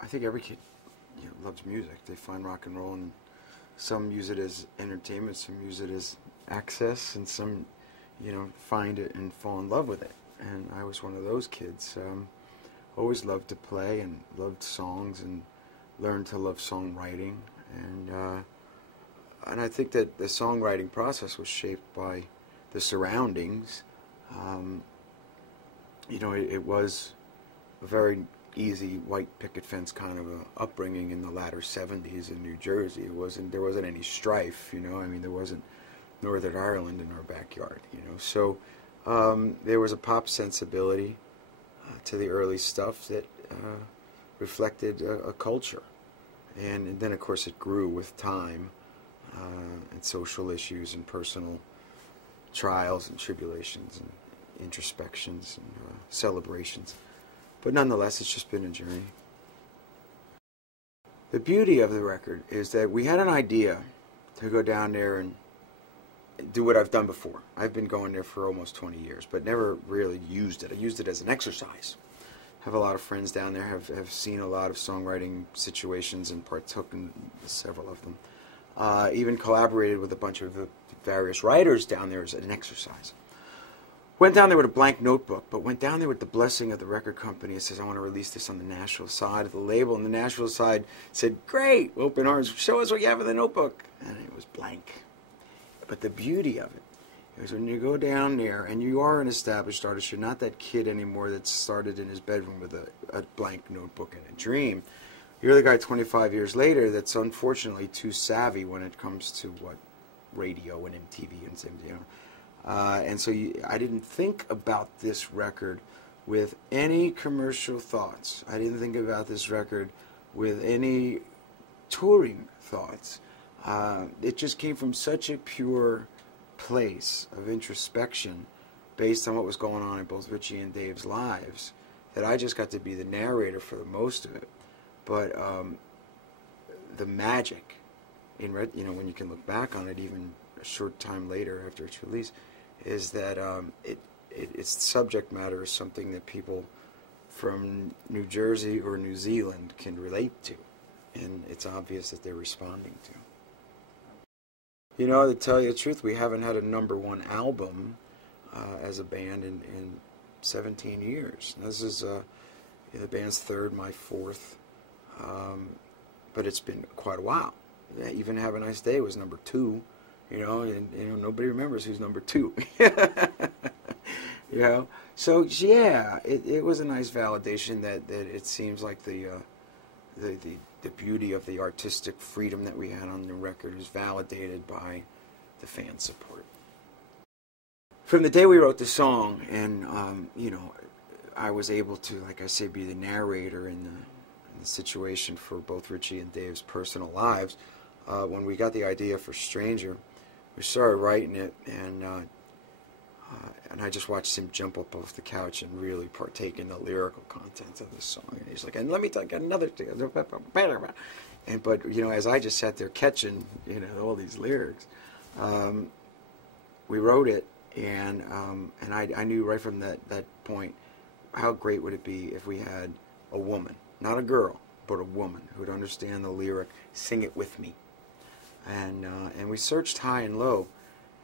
I think every kid, loves music. They find rock and roll, and some use it as entertainment, some use it as access, and some, find it and fall in love with it. And I was one of those kids. Always loved to play and loved songs and learned to love songwriting. And I think that the songwriting process was shaped by the surroundings. It was a very easy white picket fence kind of a upbringing in the latter 70s in New Jersey. There wasn't any strife, there wasn't Northern Ireland in our backyard, So there was a pop sensibility to the early stuff that reflected a culture. And then, of course, it grew with time and social issues and personal trials and tribulations and introspections and celebrations. But nonetheless, it's just been a journey. The beauty of the record is that we had an idea to go down there and do what I've done before. I've been going there for almost 20 years, but never really used it. I used it as an exercise. Have a lot of friends down there, have seen a lot of songwriting situations and partook in several of them. Even collaborated with a bunch of the various writers down there as an exercise. Went down there with a blank notebook, but went down there with the blessing of the record company. It says, I want to release this on the Nashville side of the label. And the Nashville side said, great, open arms, show us what you have in the notebook. And it was blank. But the beauty of it is when you go down there and you are an established artist, you're not that kid anymore that started in his bedroom with a blank notebook and a dream. You're the guy 25 years later that's unfortunately too savvy when it comes to radio and MTV and things, and so I didn't think about this record with any commercial thoughts. I didn't think about this record with any touring thoughts. It just came from such a pure place of introspection based on what was going on in both Richie and Dave's lives that I just got to be the narrator for the most of it. But the magic in when you can look back on it even a short time later after its release is that its subject matter is something that people from New Jersey or New Zealand can relate to, and it's obvious that they're responding to. To tell you the truth, we haven't had a #1 album as a band in 17 years. This is the band's third, my fourth, but it's been quite a while. Even Have a Nice Day was #2, and nobody remembers who's #2. So yeah, it was a nice validation that it seems like the beauty of the artistic freedom that we had on the record is validated by the fan support. From the day we wrote the song, and I was able to, like I say, be the narrator in the situation for both Richie and Dave's personal lives. When we got the idea for Stranger, we started writing it, and I just watched him jump up off the couch and really partake in the lyrical content of the song. And he's like, and let me talk another thing. But as I just sat there catching, all these lyrics, we wrote it, and I knew right from that point how great would it be if we had a woman, not a girl, but a woman who would understand the lyric, sing it with me. And we searched high and low,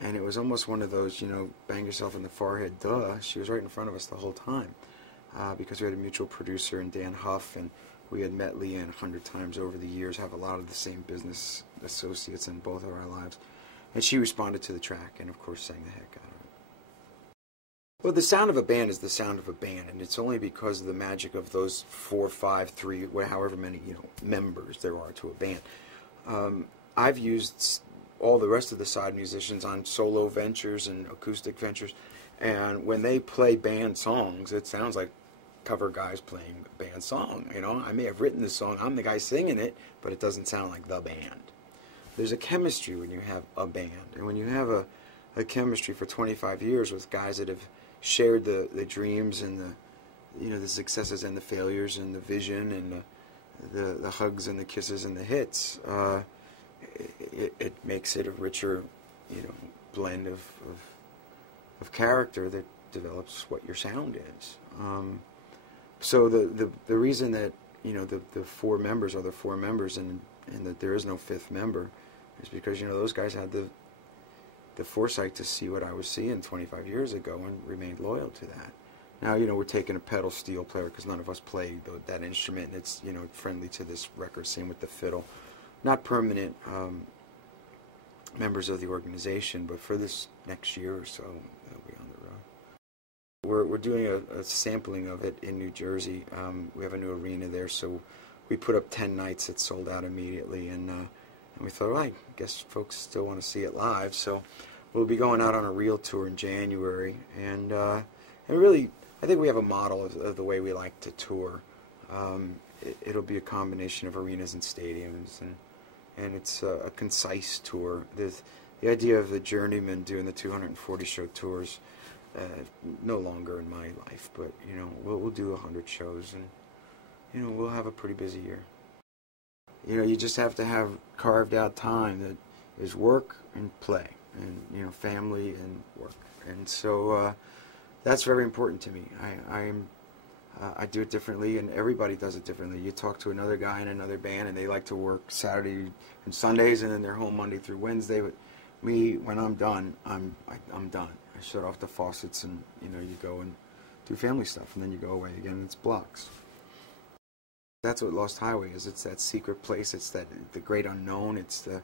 and it was almost one of those, bang yourself in the forehead, duh. She was right in front of us the whole time, because we had a mutual producer in Dan Huff, and we had met Leanne 100 times over the years, have a lot of the same business associates in both of our lives. And she responded to the track and, of course, sang the heck out of it. Well, the sound of a band is the sound of a band, and it's only because of the magic of those 4, 5, 3, however many, members there are to a band. I've used all the rest of the side musicians on solo ventures and acoustic ventures, and when they play band songs, it sounds like cover guys playing a band song. I may have written the song, I'm the guy singing it, but it doesn't sound like the band. There's a chemistry when you have a band, and when you have a chemistry for 25 years with guys that have shared the dreams and the successes and the failures and the vision and the hugs and the kisses and the hits, it makes it a richer, blend of character that develops what your sound is. So the reason that the four members are the four members, and that there is no fifth member, is because those guys had the foresight to see what I was seeing 25 years ago and remained loyal to that. Now, we're taking a pedal steel player because none of us play that instrument, and it's, friendly to this record. Same with the fiddle. Not permanent members of the organization, but for this next year or so, they'll be on the road. We're doing a sampling of it in New Jersey. We have a new arena there, so we put up 10 nights. It sold out immediately, and we thought, well, I guess folks still want to see it live, so we'll be going out on a real tour in January, and really, I think we have a model of the way we like to tour. It'll be a combination of arenas and stadiums, and it's a concise tour. The idea of the journeyman doing the 240 show tours, no longer in my life, but we'll do 100 shows, and we'll have a pretty busy year. You just have to have carved out time that is work and play, and family and work, and so that's very important to me. I do it differently, and everybody does it differently. You talk to another guy in another band, and they like to work Saturday and Sundays, and then they're home Monday through Wednesday. But me, when I'm done, I'm done. I shut off the faucets, and you go and do family stuff, and then you go away again. And it's blocks. That's what Lost Highway is. It's that secret place. It's the great unknown. It's the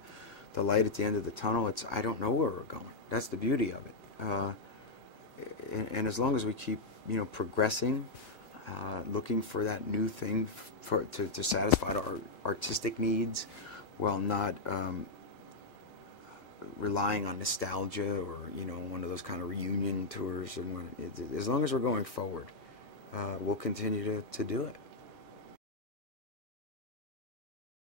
light at the end of the tunnel. I don't know where we're going. That's the beauty of it. And as long as we keep progressing, looking for that new thing to satisfy our artistic needs, while not relying on nostalgia or one of those kind of reunion tours, and as long as we're going forward, we'll continue to do it.